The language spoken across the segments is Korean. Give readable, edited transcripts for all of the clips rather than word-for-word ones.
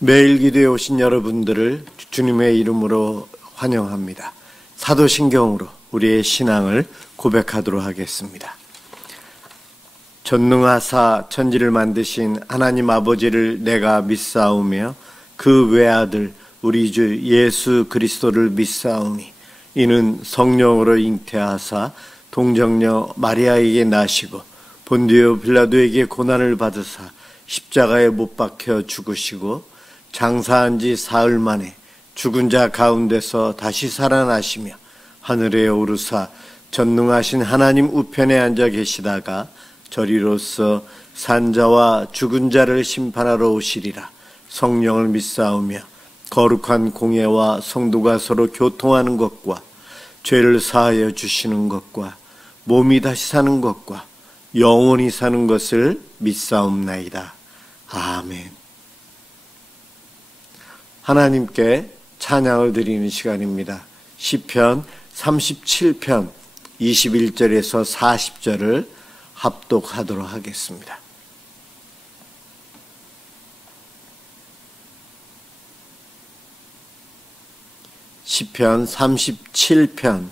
매일 기도에 오신 여러분들을 주님의 이름으로 환영합니다. 사도신경으로 우리의 신앙을 고백하도록 하겠습니다. 전능하사 천지를 만드신 하나님 아버지를 내가 믿사오며 그 외아들 우리 주 예수 그리스도를 믿사오니 이는 성령으로 잉태하사 동정녀 마리아에게 나시고 본디오 빌라도에게 고난을 받으사 십자가에 못 박혀 죽으시고 장사한 지 사흘 만에 죽은 자 가운데서 다시 살아나시며 하늘에 오르사 전능하신 하나님 우편에 앉아 계시다가 저리로서 산자와 죽은 자를 심판하러 오시리라. 성령을 믿사오며 거룩한 공예와 성도가 서로 교통하는 것과 죄를 사하여 주시는 것과 몸이 다시 사는 것과 영원히 사는 것을 믿사옵나이다. 아멘. 하나님께 찬양을 드리는 시간입니다. 시편 37편 21절에서 40절을 합독하도록 하겠습니다. 시편 37편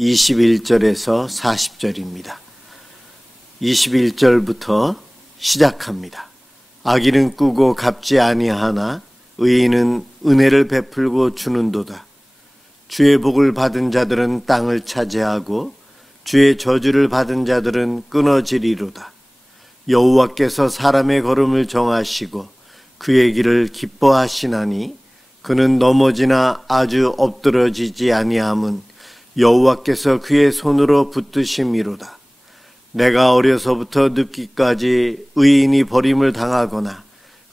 21절에서 40절입니다. 21절부터 시작합니다. 악인은 꾸고 갚지 아니하나 의인은 은혜를 베풀고 주는도다. 주의 복을 받은 자들은 땅을 차지하고 주의 저주를 받은 자들은 끊어지리로다. 여호와께서 사람의 걸음을 정하시고 그의 길을 기뻐하시나니 그는 넘어지나 아주 엎드러지지 아니함은 여호와께서 그의 손으로 붙드심이로다. 내가 어려서부터 늙기까지 의인이 버림을 당하거나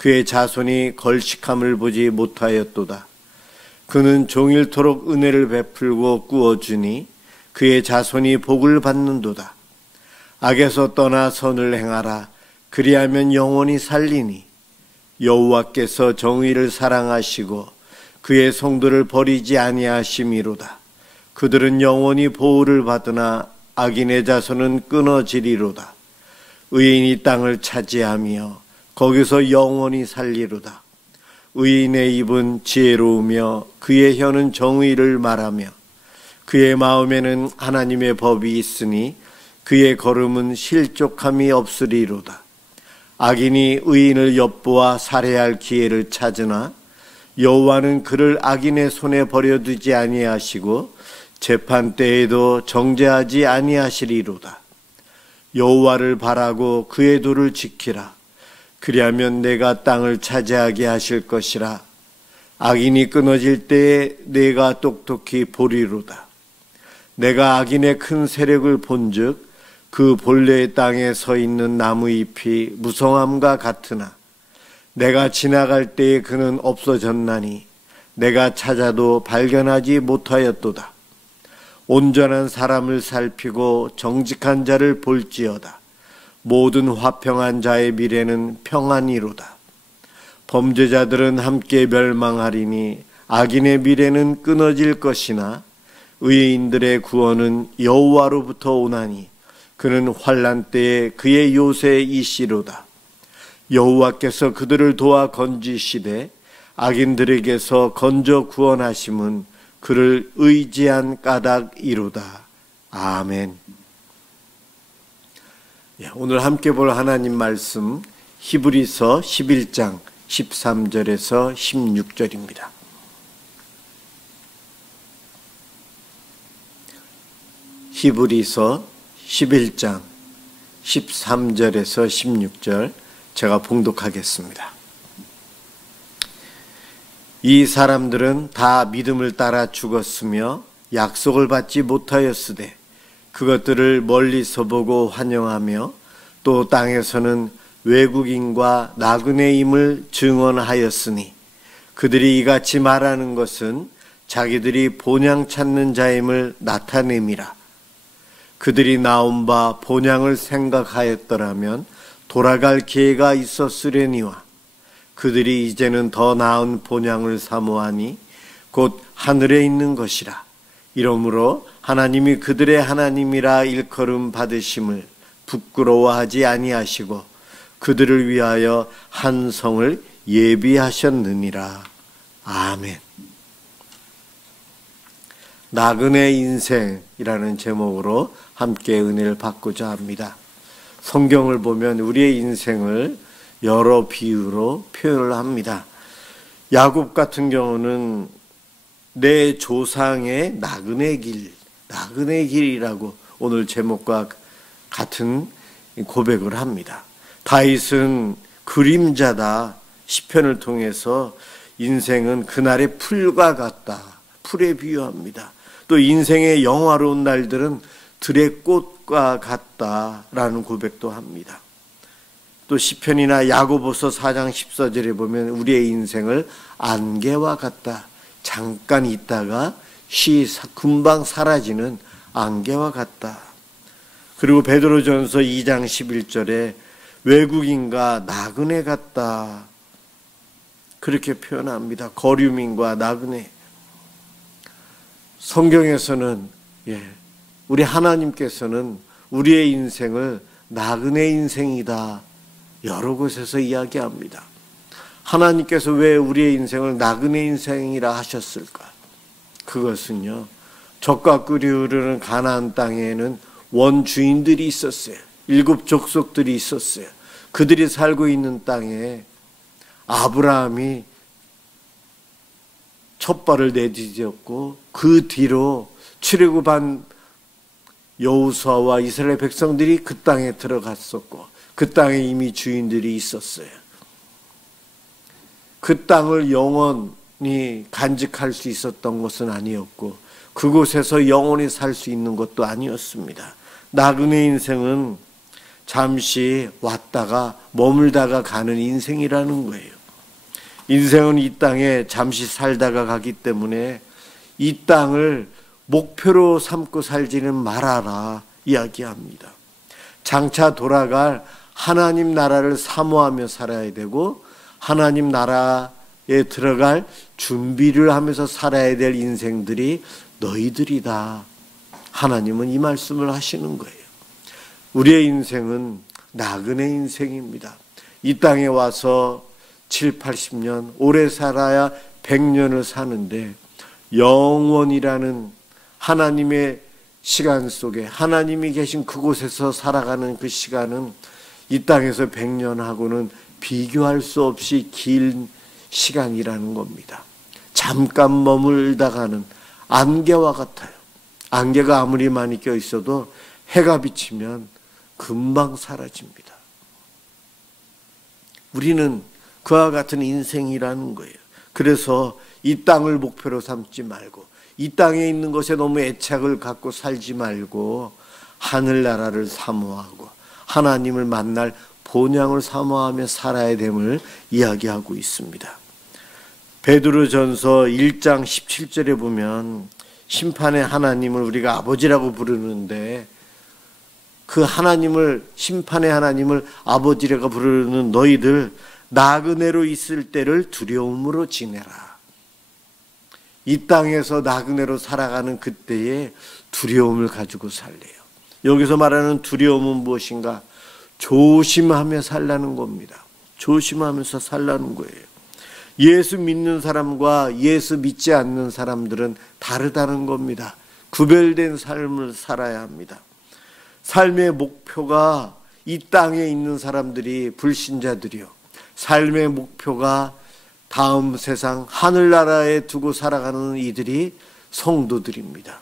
그의 자손이 걸식함을 보지 못하였도다. 그는 종일토록 은혜를 베풀고 꾸어주니 그의 자손이 복을 받는도다. 악에서 떠나 선을 행하라. 그리하면 영원히 살리니 여호와께서 정의를 사랑하시고 그의 성도를 버리지 아니하심이로다. 그들은 영원히 보호를 받으나 악인의 자손은 끊어지리로다. 의인이 땅을 차지하며 거기서 영원히 살리로다. 의인의 입은 지혜로우며 그의 혀는 정의를 말하며 그의 마음에는 하나님의 법이 있으니 그의 걸음은 실족함이 없으리로다. 악인이 의인을 엿보아 살해할 기회를 찾으나 여호와는 그를 악인의 손에 버려두지 아니하시고 재판 때에도 정죄하지 아니하시리로다. 여호와를 바라고 그의 도를 지키라. 그리하면 내가 땅을 차지하게 하실 것이라. 악인이 끊어질 때에 내가 똑똑히 보리로다. 내가 악인의 큰 세력을 본즉 그 본래의 땅에 서 있는 나무잎이 무성함과 같으나 내가 지나갈 때에 그는 없어졌나니 내가 찾아도 발견하지 못하였도다. 온전한 사람을 살피고 정직한 자를 볼지어다. 모든 화평한 자의 미래는 평안이로다. 범죄자들은 함께 멸망하리니 악인의 미래는 끊어질 것이나 의인들의 구원은 여호와로부터 오나니 그는 환난 때에 그의 요새이시로다. 여호와께서 그들을 도와 건지시되 악인들에게서 건져 구원하심은 그를 의지한 까닭이로다. 아멘. 오늘 함께 볼 하나님 말씀 히브리서 11장 13절에서 16절입니다. 히브리서 11장 13절에서 16절 제가 봉독하겠습니다. 이 사람들은 다 믿음을 따라 죽었으며 약속을 받지 못하였으되 그것들을 멀리서 보고 환영하며 또 땅에서는 외국인과 나그네임을 증언하였으니 그들이 이같이 말하는 것은 자기들이 본향 찾는 자임을 나타냄이라. 그들이 나온 바 본향을 생각하였더라면 돌아갈 기회가 있었으려니와 그들이 이제는 더 나은 본향을 사모하니 곧 하늘에 있는 것이라. 이러므로 하나님이 그들의 하나님이라 일컬음 받으심을 부끄러워하지 아니하시고 그들을 위하여 한 성을 예비하셨느니라. 아멘. 나그네 인생이라는 제목으로 함께 은혜를 받고자 합니다. 성경을 보면 우리의 인생을 여러 비유로 표현을 합니다. 야곱 같은 경우는 내 조상의 나그네 길이라고 오늘 제목과 같은 고백을 합니다. 다윗은 그림자다 시편을 통해서 인생은 그날의 풀과 같다, 풀에 비유합니다. 또 인생의 영화로운 날들은 들의 꽃과 같다라는 고백도 합니다. 또 시편이나 야고보서 4장 14절에 보면 우리의 인생을 안개와 같다, 잠깐 있다가 금방 사라지는 안개와 같다. 그리고 베드로전서 2장 11절에 외국인과 나그네 같다, 그렇게 표현합니다. 거류민과 나그네. 성경에서는 우리 하나님께서는 우리의 인생을 나그네 인생이다 여러 곳에서 이야기합니다. 하나님께서 왜 우리의 인생을 나그네 인생이라 하셨을까? 그것은요, 젖과 꿀이 흐르는 가나안 땅에는 원주인들이 있었어요. 7 족속들이 있었어요. 그들이 살고 있는 땅에 아브라함이 첫 발을 내디뎠고 그 뒤로 출애굽한 여호수아와 이스라엘 백성들이 그 땅에 들어갔었고 그 땅에 이미 주인들이 있었어요. 그 땅을 영원히 간직할 수 있었던 것은 아니었고 그곳에서 영원히 살 수 있는 것도 아니었습니다. 나그네 인생은 잠시 왔다가 머물다가 가는 인생이라는 거예요. 인생은 이 땅에 잠시 살다가 가기 때문에 이 땅을 목표로 삼고 살지는 말아라 이야기합니다. 장차 돌아갈 하나님 나라를 사모하며 살아야 되고 하나님 나라에 들어갈 준비를 하면서 살아야 될 인생들이 너희들이다. 하나님은 이 말씀을 하시는 거예요. 우리의 인생은 나그네 인생입니다. 이 땅에 와서 7, 80년, 오래 살아야 100년을 사는데 영원이라는 하나님의 시간 속에 하나님이 계신 그곳에서 살아가는 그 시간은 이 땅에서 100년하고는 비교할 수 없이 긴 시간이라는 겁니다. 잠깐 머물다가는 안개와 같아요. 안개가 아무리 많이 껴 있어도 해가 비치면 금방 사라집니다. 우리는 그와 같은 인생이라는 거예요. 그래서 이 땅을 목표로 삼지 말고 이 땅에 있는 것에 너무 애착을 갖고 살지 말고 하늘나라를 사모하고 하나님을 만날 본향을 사모하며 살아야 됨을 이야기하고 있습니다. 베드로전서 1장 17절에 보면 심판의 하나님을 우리가 아버지라고 부르는데 그 하나님을, 심판의 하나님을 아버지라고 부르는 너희들 나그네로 있을 때를 두려움으로 지내라. 이 땅에서 나그네로 살아가는 그때에 두려움을 가지고 살래요. 여기서 말하는 두려움은 무엇인가? 조심하며 살라는 겁니다. 조심하면서 살라는 거예요. 예수 믿는 사람과 예수 믿지 않는 사람들은 다르다는 겁니다. 구별된 삶을 살아야 합니다. 삶의 목표가 이 땅에 있는 사람들이 불신자들이요. 삶의 목표가 다음 세상 하늘나라에 두고 살아가는 이들이 성도들입니다.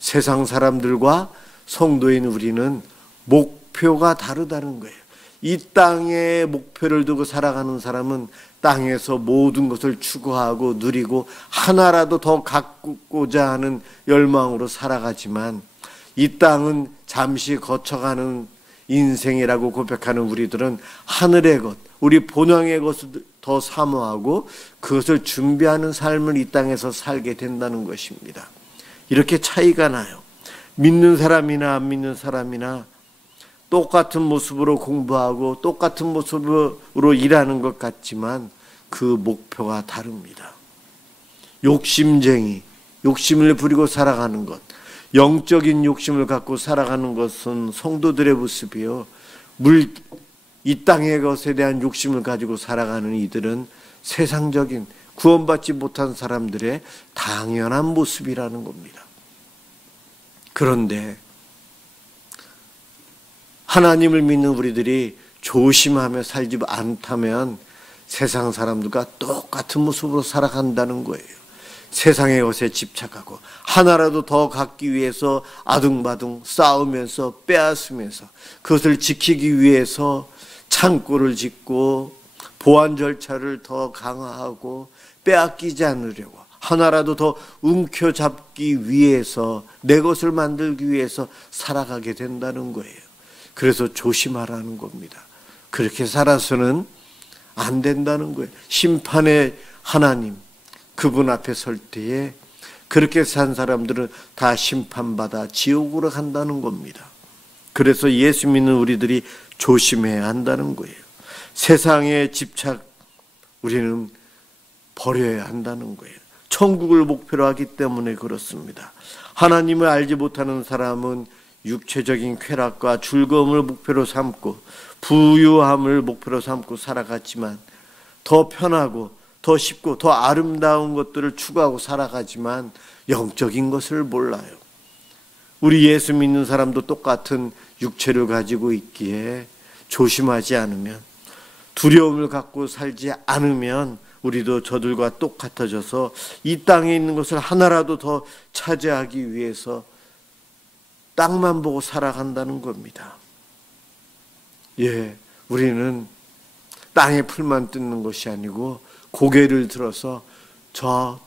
세상 사람들과 성도인 우리는 목표가 다르다는 거예요. 이 땅에 목표를 두고 살아가는 사람은 땅에서 모든 것을 추구하고 누리고 하나라도 더 갖고자 하는 열망으로 살아가지만 이 땅은 잠시 거쳐가는 인생이라고 고백하는 우리들은 하늘의 것, 우리 본향의 것을 더 사모하고 그것을 준비하는 삶을 이 땅에서 살게 된다는 것입니다. 이렇게 차이가 나요. 믿는 사람이나 안 믿는 사람이나 똑같은 모습으로 공부하고 똑같은 모습으로 일하는 것 같지만 그 목표가 다릅니다. 욕심쟁이, 욕심을 부리고 살아가는 것, 영적인 욕심을 갖고 살아가는 것은 성도들의 모습이요. 이 땅의 것에 대한 욕심을 가지고 살아가는 이들은 세상적인 구원받지 못한 사람들의 당연한 모습이라는 겁니다. 그런데 하나님을 믿는 우리들이 조심하며 살지 않다면 세상 사람들과 똑같은 모습으로 살아간다는 거예요. 세상의 것에 집착하고 하나라도 더 갖기 위해서 아둥바둥 싸우면서 빼앗으면서 그것을 지키기 위해서 창고를 짓고 보안 절차를 더 강화하고 빼앗기지 않으려고 하나라도 더 움켜잡기 위해서 내 것을 만들기 위해서 살아가게 된다는 거예요. 그래서 조심하라는 겁니다. 그렇게 살아서는 안 된다는 거예요. 심판의 하나님 그분 앞에 설 때에 그렇게 산 사람들은 다 심판받아 지옥으로 간다는 겁니다. 그래서 예수 믿는 우리들이 조심해야 한다는 거예요. 세상에 집착 우리는 버려야 한다는 거예요. 천국을 목표로 하기 때문에 그렇습니다. 하나님을 알지 못하는 사람은 육체적인 쾌락과 즐거움을 목표로 삼고 부유함을 목표로 삼고 살아갔지만 더 편하고 더 쉽고 더 아름다운 것들을 추구하고 살아가지만 영적인 것을 몰라요. 우리 예수 믿는 사람도 똑같은 육체를 가지고 있기에 조심하지 않으면 두려움을 갖고 살지 않으면 우리도 저들과 똑같아져서 이 땅에 있는 것을 하나라도 더 차지하기 위해서 땅만 보고 살아간다는 겁니다. 예, 우리는 땅에 풀만 뜯는 것이 아니고 고개를 들어서 저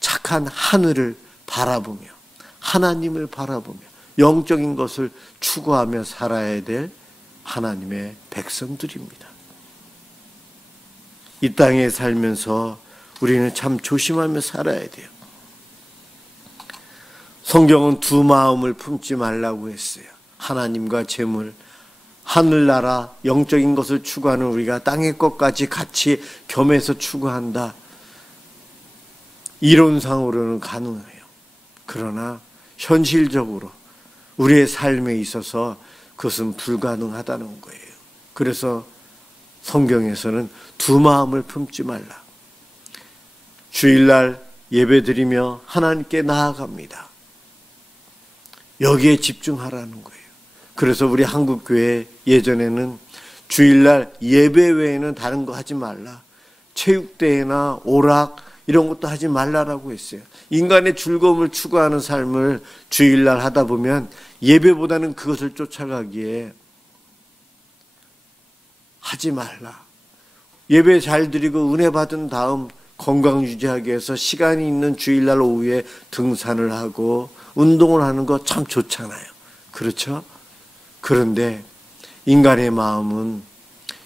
착한 하늘을 바라보며 하나님을 바라보며 영적인 것을 추구하며 살아야 될 하나님의 백성들입니다. 이 땅에 살면서 우리는 참 조심하며 살아야 돼요. 성경은 두 마음을 품지 말라고 했어요. 하나님과 재물, 하늘나라 영적인 것을 추구하는 우리가 땅의 것까지 같이 겸해서 추구한다. 이론상으로는 가능해요. 그러나 현실적으로 우리의 삶에 있어서 그것은 불가능하다는 거예요. 그래서 성경에서는 두 마음을 품지 말라. 주일날 예배드리며 하나님께 나아갑니다. 여기에 집중하라는 거예요. 그래서 우리 한국교회 예전에는 주일날 예배 외에는 다른 거 하지 말라. 체육대회나 오락 이런 것도 하지 말라라고 했어요. 인간의 즐거움을 추구하는 삶을 주일날 하다 보면 예배보다는 그것을 쫓아가기에 하지 말라. 예배 잘 드리고 은혜 받은 다음 건강 유지하기 위해서 시간이 있는 주일날 오후에 등산을 하고 운동을 하는 거 참 좋잖아요. 그렇죠? 그런데 인간의 마음은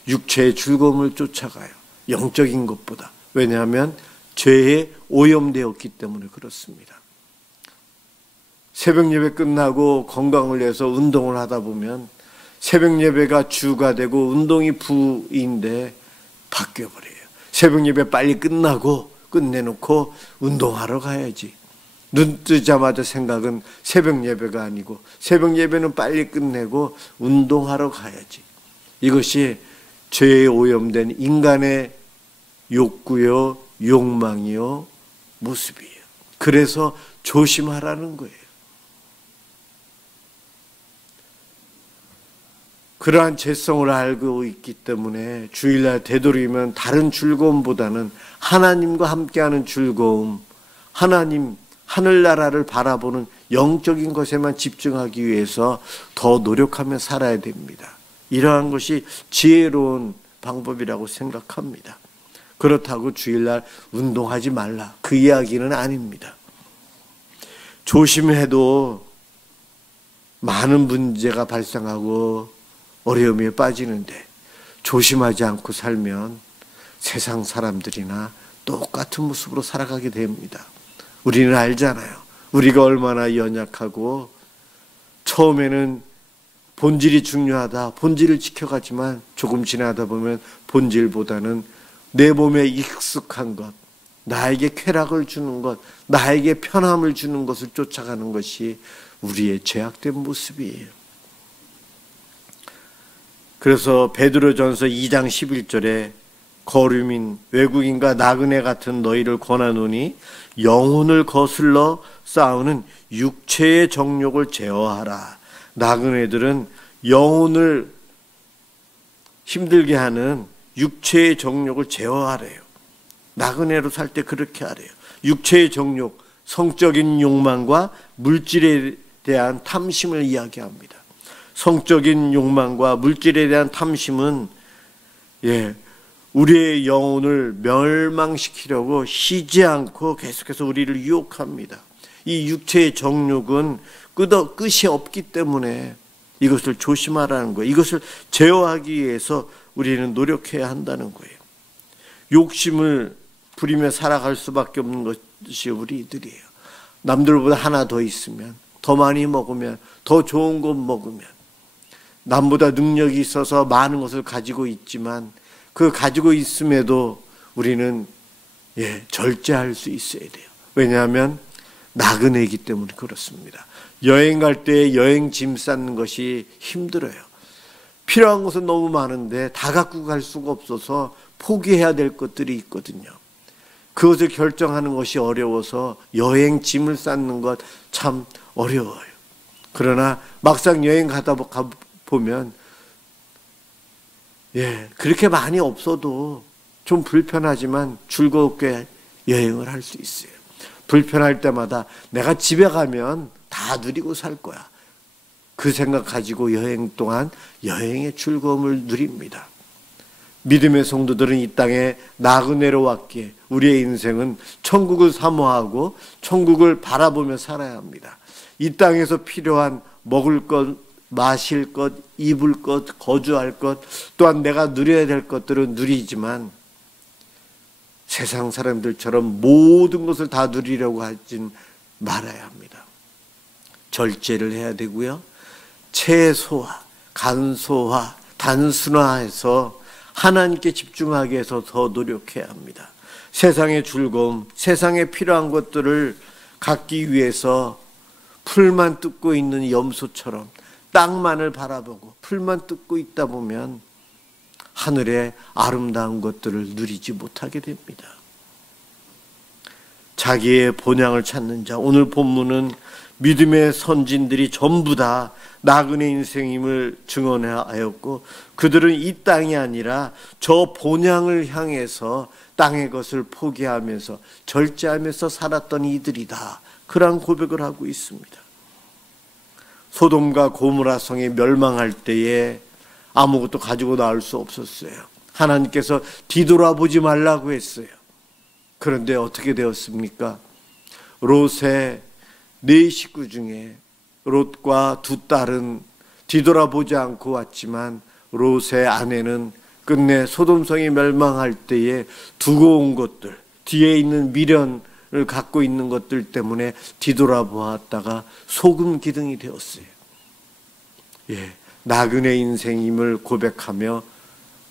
육체의 즐거움을 쫓아가요. 영적인 것보다. 왜냐하면 죄에 오염되었기 때문에 그렇습니다. 새벽 예배 끝나고 건강을 위해서 운동을 하다 보면 새벽 예배가 주가 되고 운동이 부인데 바뀌어버려요. 새벽 예배 빨리 끝내놓고 운동하러 가야지. 눈 뜨자마자 생각은 새벽 예배가 아니고 새벽 예배는 빨리 끝내고 운동하러 가야지. 이것이 죄에 오염된 인간의 욕구요, 욕망이요, 모습이에요. 그래서 조심하라는 거예요. 그러한 죄성을 알고 있기 때문에 주일날 되도록이면 다른 즐거움보다는 하나님과 함께하는 즐거움, 하나님, 하늘나라를 바라보는 영적인 것에만 집중하기 위해서 더 노력하며 살아야 됩니다. 이러한 것이 지혜로운 방법이라고 생각합니다. 그렇다고 주일날 운동하지 말라. 그 이야기는 아닙니다. 조심해도 많은 문제가 발생하고 어려움에 빠지는데 조심하지 않고 살면 세상 사람들이나 똑같은 모습으로 살아가게 됩니다. 우리는 알잖아요. 우리가 얼마나 연약하고 처음에는 본질이 중요하다. 본질을 지켜가지만 조금 지나다 보면 본질보다는 내 몸에 익숙한 것, 나에게 쾌락을 주는 것, 나에게 편함을 주는 것을 쫓아가는 것이 우리의 죄악된 모습이에요. 그래서 베드로전서 2장 11절에 거류민 외국인과 나그네 같은 너희를 권하노니 영혼을 거슬러 싸우는 육체의 정욕을 제어하라. 나그네들은 영혼을 힘들게 하는 육체의 정욕을 제어하래요. 나그네로 살 때 그렇게 하래요. 육체의 정욕, 성적인 욕망과 물질에 대한 탐심을 이야기합니다. 성적인 욕망과 물질에 대한 탐심은 우리의 영혼을 멸망시키려고 쉬지 않고 계속해서 우리를 유혹합니다. 이 육체의 정욕은 끝이 없기 때문에 이것을 조심하라는 거예요. 이것을 제어하기 위해서 우리는 노력해야 한다는 거예요. 욕심을 부리며 살아갈 수밖에 없는 것이 우리들이에요. 남들보다 하나 더 있으면, 더 많이 먹으면, 더 좋은 것 먹으면, 남보다 능력이 있어서 많은 것을 가지고 있지만 그 가지고 있음에도 우리는 절제할 수 있어야 돼요. 왜냐하면 나그네이기 때문에 그렇습니다. 여행 갈 때 여행 짐 싸는 것이 힘들어요. 필요한 것은 너무 많은데 다 갖고 갈 수가 없어서 포기해야 될 것들이 있거든요. 그것을 결정하는 것이 어려워서 여행 짐을 싸는 것 참 어려워요. 그러나 막상 여행 가다 보면 그렇게 많이 없어도 좀 불편하지만 즐겁게 여행을 할 수 있어요. 불편할 때마다 내가 집에 가면 다 누리고 살 거야. 그 생각 가지고 여행 동안 여행의 즐거움을 누립니다. 믿음의 성도들은 이 땅에 나그네로 왔기에 우리의 인생은 천국을 사모하고 천국을 바라보며 살아야 합니다. 이 땅에서 필요한 먹을 것, 마실 것, 입을 것, 거주할 것, 또한 내가 누려야 될 것들은 누리지만 세상 사람들처럼 모든 것을 다 누리려고 하진 말아야 합니다. 절제를 해야 되고요. 최소화, 간소화, 단순화해서 하나님께 집중하기 위해서 더 노력해야 합니다. 세상의 즐거움, 세상에 필요한 것들을 갖기 위해서 풀만 뜯고 있는 염소처럼 땅만을 바라보고 풀만 뜯고 있다 보면 하늘의 아름다운 것들을 누리지 못하게 됩니다. 자기의 본향을 찾는 자, 오늘 본문은 믿음의 선진들이 전부 다 나그네 인생임을 증언하였고 그들은 이 땅이 아니라 저 본향을 향해서 땅의 것을 포기하면서 절제하면서 살았던 이들이다. 그런 고백을 하고 있습니다. 소돔과 고모라 성이 멸망할 때에 아무것도 가지고 나올 수 없었어요. 하나님께서 뒤돌아보지 말라고 했어요. 그런데 어떻게 되었습니까? 롯의 4식구 중에 롯과 두 딸은 뒤돌아보지 않고 왔지만 롯의 아내는 끝내 소돔성이 멸망할 때에 두고 온 것들, 뒤에 있는 미련을 갖고 있는 것들 때문에 뒤돌아보았다가 소금 기둥이 되었어요. 나그네 인생임을 고백하며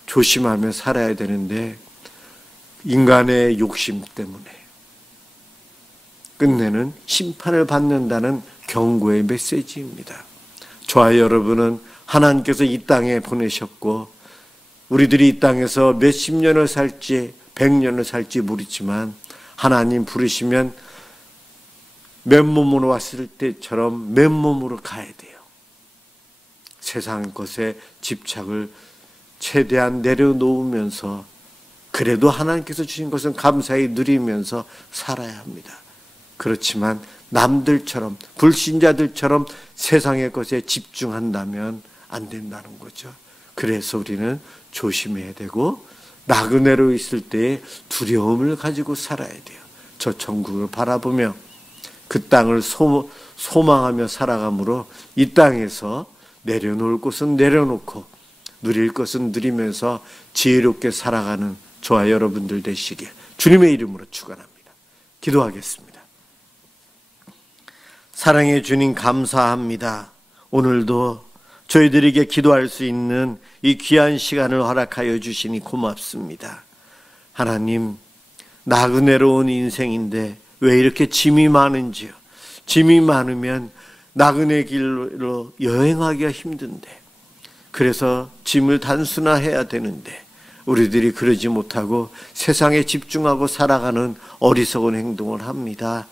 조심하며 살아야 되는데 인간의 욕심 때문에 끝내는 심판을 받는다는 경고의 메시지입니다. 저와 여러분은 하나님께서 이 땅에 보내셨고 우리들이 이 땅에서 몇십 년을 살지 100년을 살지 모르지만 하나님 부르시면 맨몸으로 왔을 때처럼 맨몸으로 가야 돼요. 세상 것에 집착을 최대한 내려놓으면서 그래도 하나님께서 주신 것은 감사히 누리면서 살아야 합니다. 그렇지만 남들처럼 불신자들처럼 세상의 것에 집중한다면 안 된다는 거죠. 그래서 우리는 조심해야 되고 나그네로 있을 때의 두려움을 가지고 살아야 돼요. 저 천국을 바라보며 그 땅을 소망하며 살아가므로 이 땅에서 내려놓을 것은 내려놓고 누릴 것은 누리면서 지혜롭게 살아가는 저와 여러분들 되시길 주님의 이름으로 축원합니다. 기도하겠습니다. 사랑의 주님 감사합니다. 오늘도 저희들에게 기도할 수 있는 이 귀한 시간을 허락하여 주시니 고맙습니다. 하나님, 나그네로 온 인생인데 왜 이렇게 짐이 많은지요. 짐이 많으면 나그네 길로 여행하기가 힘든데 그래서 짐을 단순화해야 되는데 우리들이 그러지 못하고 세상에 집중하고 살아가는 어리석은 행동을 합니다.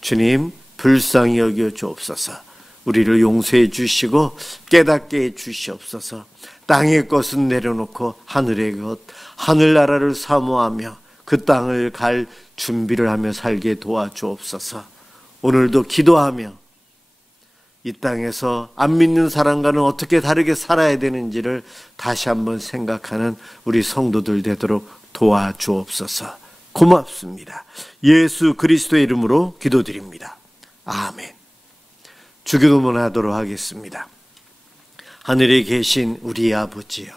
주님, 불쌍히 여겨 주옵소서. 우리를 용서해 주시고 깨닫게 해 주시옵소서. 땅의 것은 내려놓고 하늘의 것, 하늘나라를 사모하며 그 땅을 갈 준비를 하며 살게 도와주옵소서. 오늘도 기도하며 이 땅에서 안 믿는 사람과는 어떻게 다르게 살아야 되는지를 다시 한번 생각하는 우리 성도들 되도록 도와주옵소서. 고맙습니다. 예수 그리스도의 이름으로 기도드립니다. 아멘. 주기도문 하도록 하겠습니다. 하늘에 계신 우리 아버지여,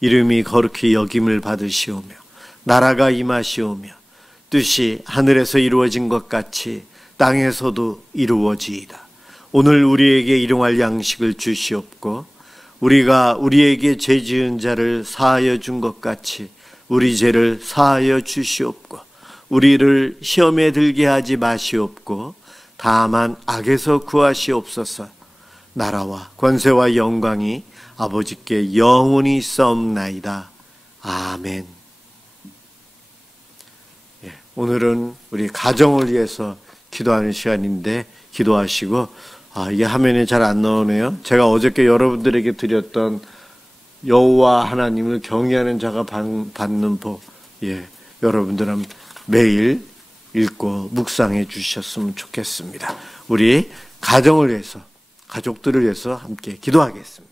이름이 거룩히 여김을 받으시오며 나라가 임하시오며 뜻이 하늘에서 이루어진 것 같이 땅에서도 이루어지이다. 오늘 우리에게 일용할 양식을 주시옵고 우리가 우리에게 죄 지은 자를 사하여 준 것 같이 우리 죄를 사하여 주시옵고 우리를 시험에 들게 하지 마시옵고 다만 악에서 구하시옵소서. 나라와 권세와 영광이 아버지께 영원히 있사옵나이다. 아멘. 오늘은 우리 가정을 위해서 기도하는 시간인데 기도하시고, 이게 화면에 잘 안 나오네요. 제가 어저께 여러분들에게 드렸던 여호와 하나님을 경외하는 자가 받는 복, 여러분들은 매일 읽고 묵상해 주셨으면 좋겠습니다. 우리 가정을 위해서, 가족들을 위해서 함께 기도하겠습니다.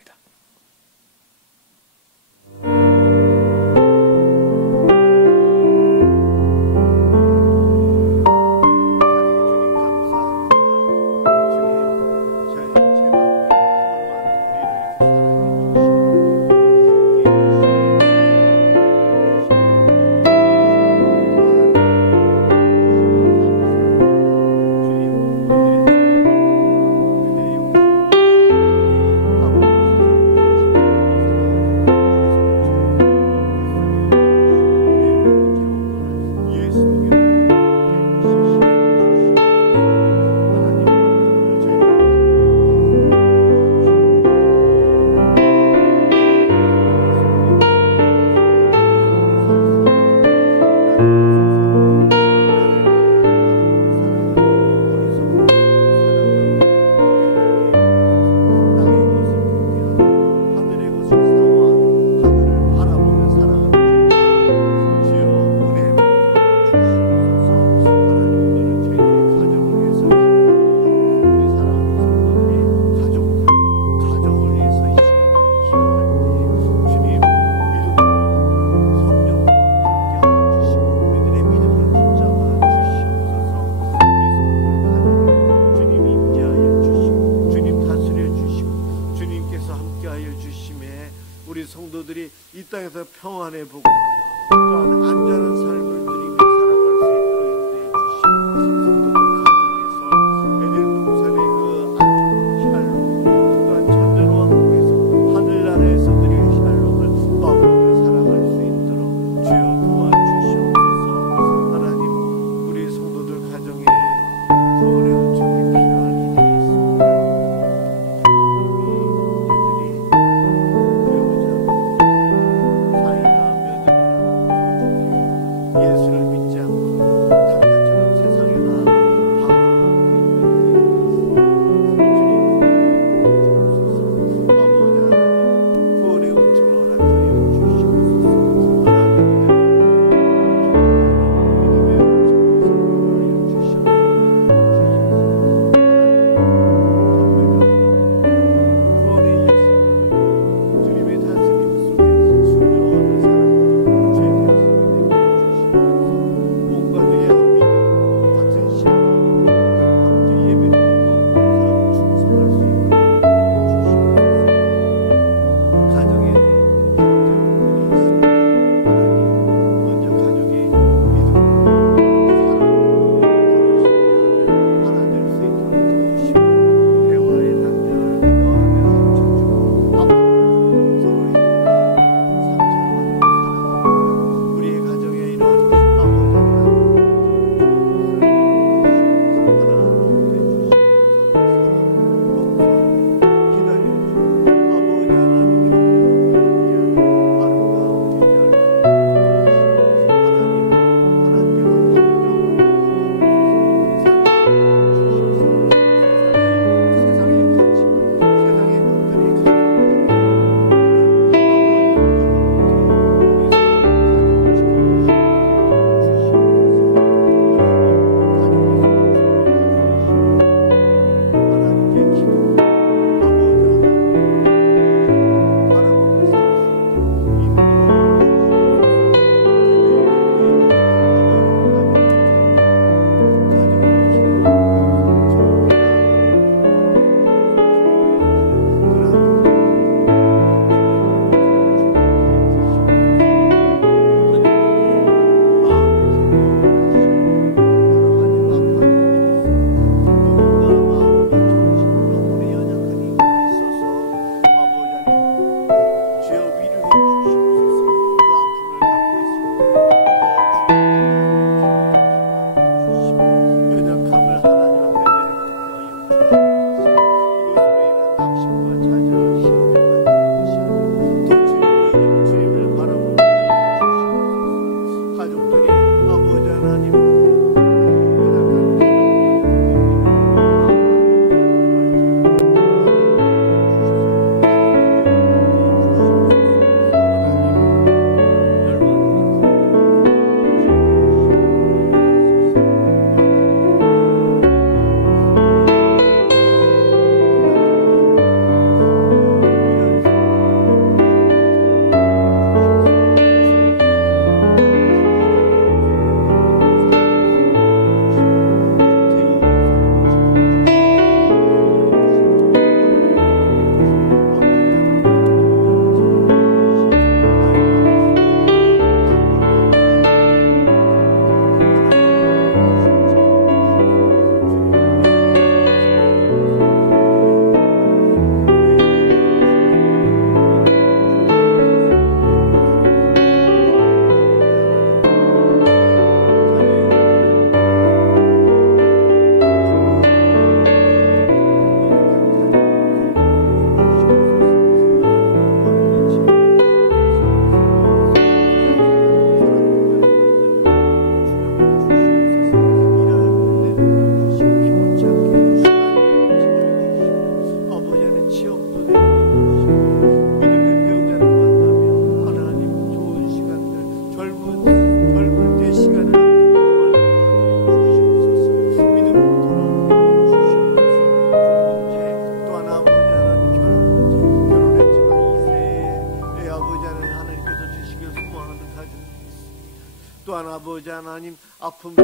또한 아버지 하나님 아픔 속에